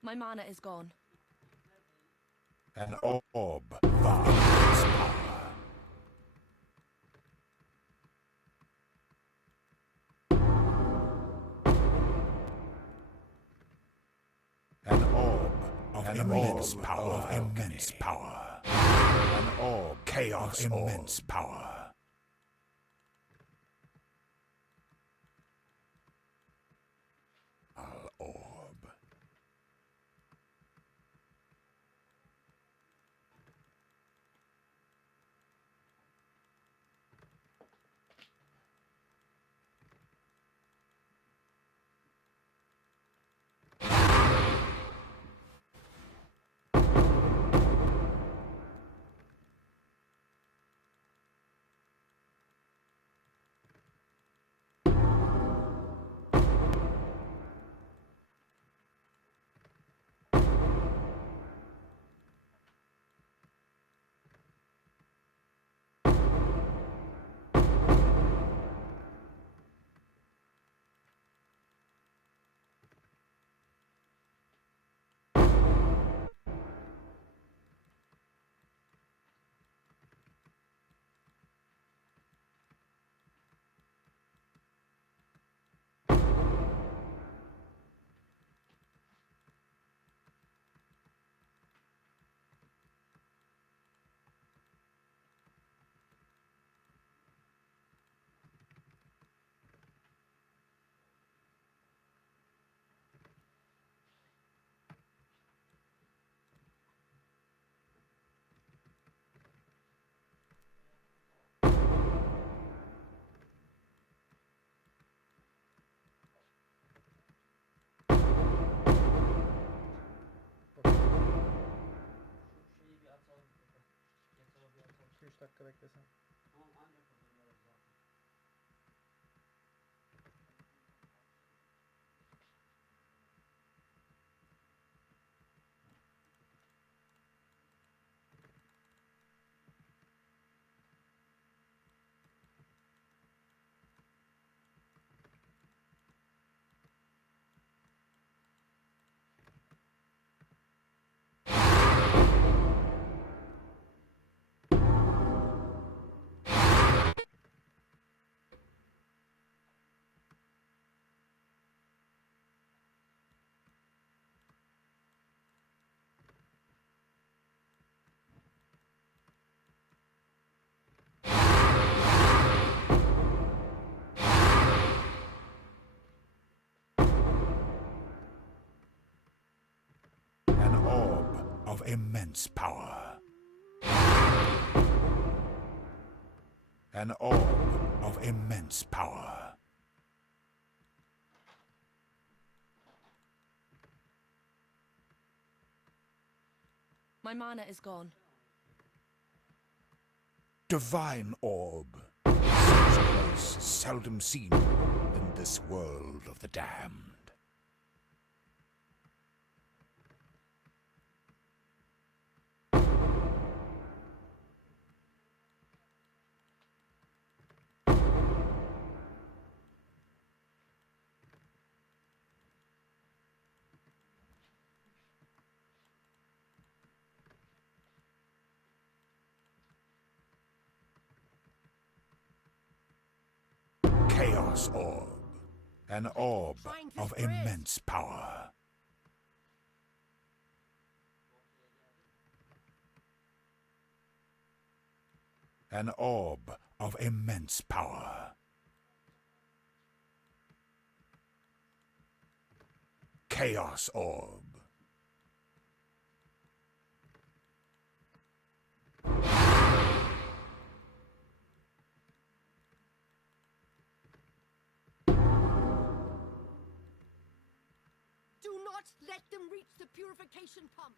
My mana is gone. An orb vials power. An orb of immense power. Immense power. An orb chaos of immense power. Al orb. Şu şeyi bir atalım. Yatağı bir atalım. 2-3 dakika beklesen. Tamam ancak kazanıyoruz zaten. An orb of immense power. An orb of immense power. My mana is gone. Divine orb. Such a place is seldom seen in this world of the damned. Chaos orb. An orb of immense power. An orb of immense power. Chaos orb. Do not let them reach the purification pump.